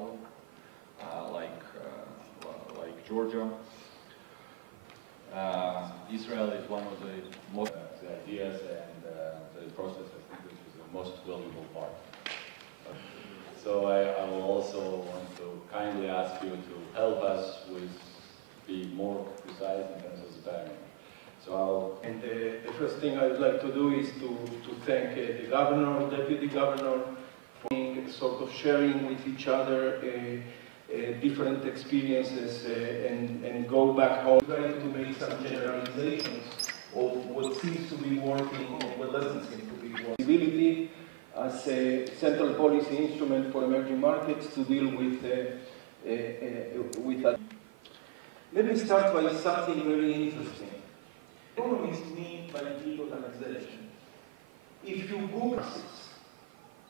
problem, like Georgia. Israel is one of the most ideas and the process, I think, which is the most valuable part. So I will also want to kindly ask you to help us with be more precise in terms of the timing. So the first thing I would like to do is to thank the governor, deputy governor, for sort of sharing with each other different experiences and go back home. Trying to make some generalizations of what seems to be working and what doesn't seem to be working. Stability as a central policy instrument for emerging markets to deal with that. Let me start by something very interesting. Economists mean by de-dollarization. If you Google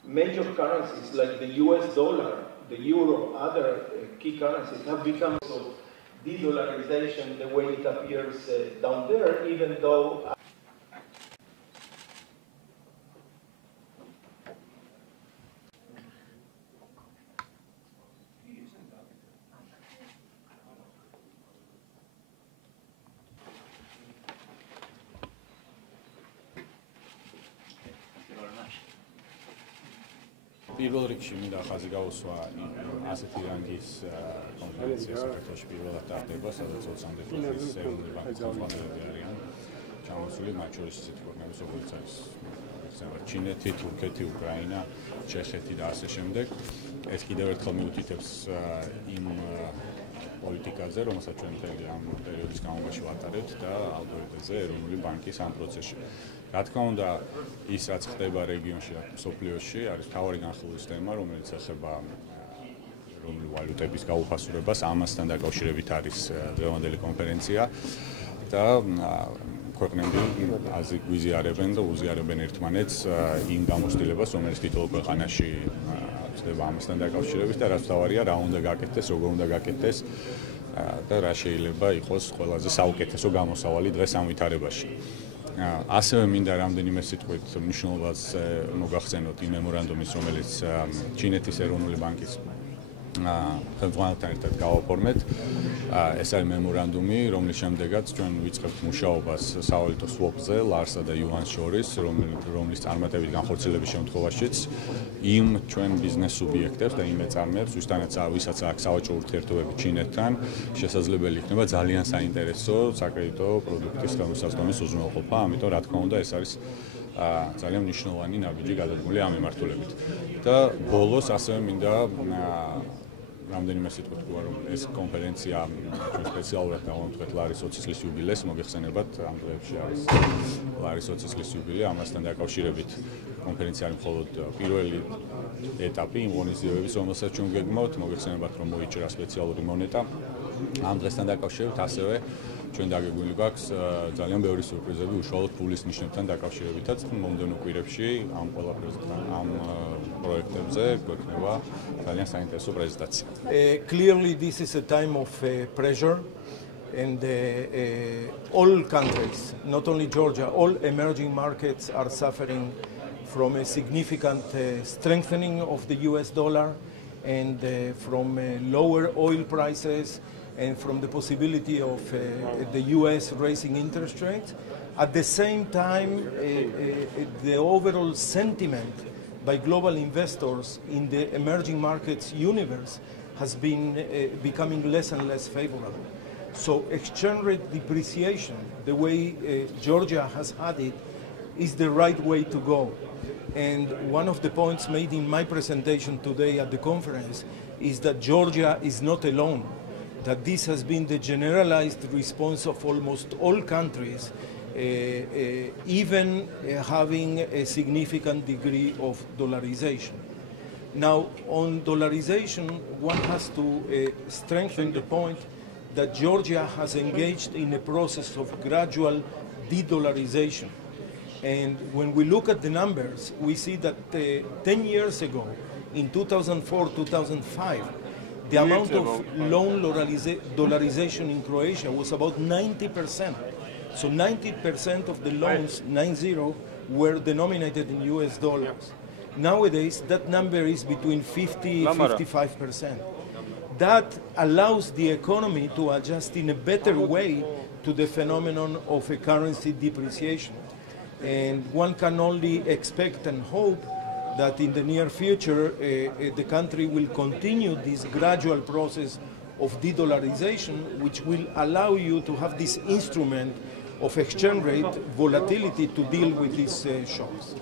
major currencies like the US dollar, the euro, other key currencies have become sort of de-dollarization the way it appears down there, even though პირველ რიგში მინდა ხაზი გავუსვა ასეთი რანგის კონფერენცია საქართველოში პირველად ტარდება, სადაც 20-მდე ქვეყნის ეროვნული ბანკის ხელმძღვანელები არიან ჩამოსული, მათ შორის ისეთი ქვეყნების, როგორც არის ჩინეთი, თურქეთი, უკრაინა, ჩეხეთი და ასე შემდეგ. ეს კიდევ ერთხელ მიუთითებს იმ პოლიტიკაზე, რომელსაც ჩვენ მთელი ამ პერიოდის განმავლობაში ვატარებთ და ალგორითმებზე ეროვნული ბანკის ამ პროცესში. Რა თქმა უნდა, ის რაც ხდება რეგიონში, მსოფლიოში, არის მთავარი განხილვის თემა, რომელიც ეხება ეროვნული ვალუტების გაუფასურებას, ამასთან დაკავშირებით არის დღევანდელი კონფერენცია და ქვეყნები გვიზიარებენ და უზიარებენ ერთმანეთს იმ გამოცდილებას, რომელიც თითოეულ ქვეყანაში ხდება ამასთან დაკავშირებით და რაც მთავარია, რა უნდა გაკეთდეს, როგორ უნდა გაკეთდეს და რა შეიძლება იყოს ყველაზე საუკეთესო გამოსავალი დღეს ამ ვითარებაში. ასევე მინდა რამდენიმე სიტყვით მნიშვნელობას მოგახსენოთ იმ მემორანდუმის, რომელიც ჩინეთის ეროვნული ბანკის ხელმძღვანელთან ერთად გავაფორმეთ. ეს არის მემორანდუმი, რომლის შემდეგაც ჩვენ ვიწყებთ მუშაობას სავალუტო სვოპზე, ლარსა და იუანს შორის, რომლის წარმატებით განხორციელების შემთხვევაშიც იმ ჩვენ ბიზნეს სუბიექტებს და იმ მეწარმეებს, ვისაც აქვს სავაჭრო ურთიერთობები ჩინეთთან, შესაძლებელი იქნება ძალიან საინტერესო საკრედიტო პროდუქტის ხელმისაწვდომის უზრუნველყოფა. ამიტომ რა თქმა უნდა, ეს არის ძალიან მნიშვნელოვანი ნაბიჯი გადადგმული ამ მიმართულებით. და ბოლოს ასევე მინდა რამდენიმე სიტყვით ვთქვა, რომ ეს კონფერენცია ჩვენ სპეციალურად გავამართლეთ ლარის 20 წლის იუბილეს, მოგეხსენებათ, ამ დღეებში არის ლარის 20 წლის იუბილე, ამასთან დაკავშირებით კონფერენცია არის მხოლოდ პირველი ეტაპი იმ ღონისძიებების, რომელსაც ჩვენ გეგმავთ, მოგეხსენებათ, რომ მოიჭრა სპეციალური მონეტა. ამ დღესთან დაკავშირებით ასევე ჩვენ დაგეგმილი გვაქვს ძალიან ბევრი სიურპრიზები უშუალოდ ფულის ნიშნებთან დაკავშირებითაც მომდევნო კვირებში ამ ყველაფერთან ამ პროექტებზე გვექნება ძალიან საინტერესო პრეზენტაცია. Clearly this is a time of pressure and all countries, not only Georgia, all emerging markets are suffering from a significant strengthening of the US dollar and from lower oil prices and from the possibility of the US raising interest rates. At the same time, the overall sentiment by global investors in the emerging markets universe has been becoming less and less favorable. So exchange rate depreciation, the way Georgia has had it, is the right way to go. And one of the points made in my presentation today at the conference is that Georgia is not alone, that this has been the generalized response of almost all countries, even having a significant degree of dollarization. Now, on dollarization, one has to strengthen the point that Georgia has engaged in a process of gradual de-dollarization. And when we look at the numbers, we see that 10 years ago, in 2004-2005, the amount of loan dollarization in Croatia was about 90%. So 90% of the loans, 90, were denominated in US dollars. Nowadays, that number is between 50 and 55%. That allows the economy to adjust in a better way to the phenomenon of a currency depreciation. And one can only expect and hope that in the near future the country will continue this gradual process of de-dollarization, which will allow you to have this instrument of exchange rate volatility to deal with these shocks.